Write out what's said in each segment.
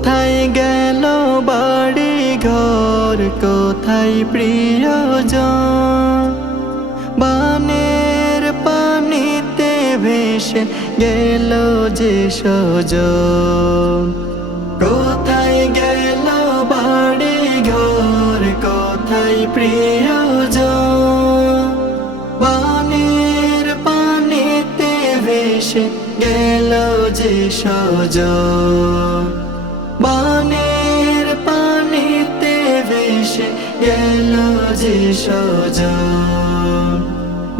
কোথায় গেল বাড়ি ঘর, কোথায় প্রিয়জন? বানের পানিতে ভেসে গেল যে সজন। কোথায় গেল বাড়ি ঘর, কোথায় প্রিয়জন? বানের পানিতে ভেসে গেল যে সজন। বানের পানিতে ভেসে গেল যে সজন।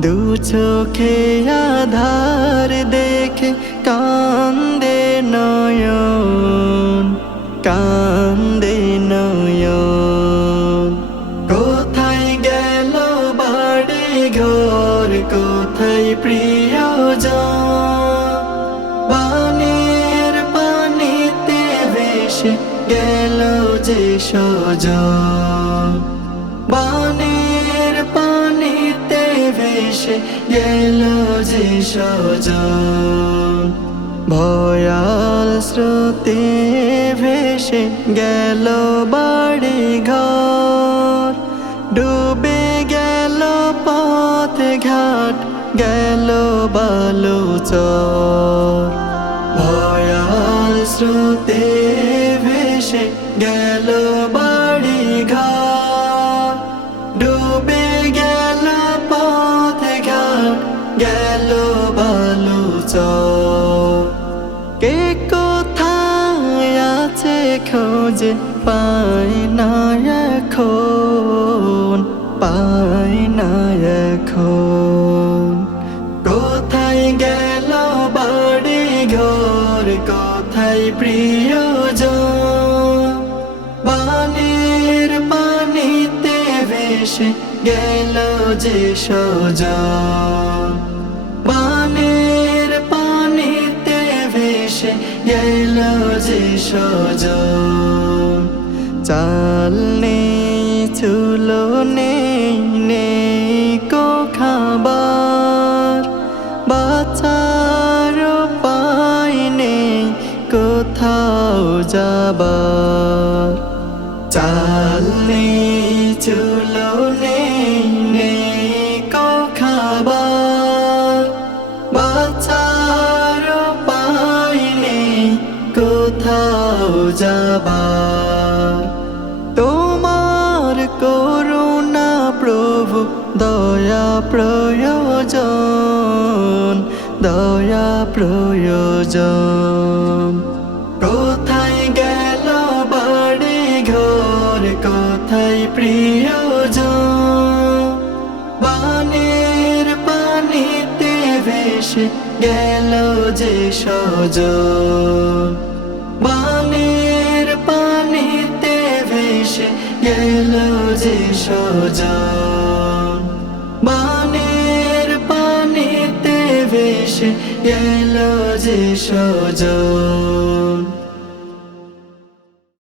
দু চোখে আধার দেখে কান্দে নয়ন, কান্দে নয়ন। কোথায় গেল বাড়ি ঘর, কোথায় প্রিয়জন? বানের পানিতে ভেসে গেল যে সজন। বানের পানিতে ভেসে গেল যে সজন। ভয়াল স্রোতে ভেসে গেল বাড়ি ঘর, ডুবে গেল পথ ঘাট, গেল বালুচর। ভয়াল স্রোতে ভেসে গেল বাড়ি ঘর, ডুবে গেল পথ ঘাট, গেল বালুচর। কে কোথায় আছে খোঁজে পায় না এখন, পায় না এখন। কোথায় গেল বাড়ি ঘর, কোথায় প্রিয়জন? বানের পানিতে ভেসে গেল যে সজন। বানের পানিতে ভেসে গেল যে সজন। চাল নেই চুলো নেই, নেই কো খাবার, বাঁচার উপায় নেই কোথাও যাবার। চাল নেই চুলো নেই, নেই কো খাবার, বাঁচার উপায় নেই কোথাও যাবার। তোমার করুণা প্রভু, দয়া প্রয়োজন, দয়া প্রয়োজন। কোথায় গেল বাড়ি ঘর, কোথায় প্রিয়জন? বানের পানিতে ভেসে গেল যে সজন। বানের পানিতে ভেসে গেল যে সজন। বানের পানিতে ভেসে গেল যে সজন।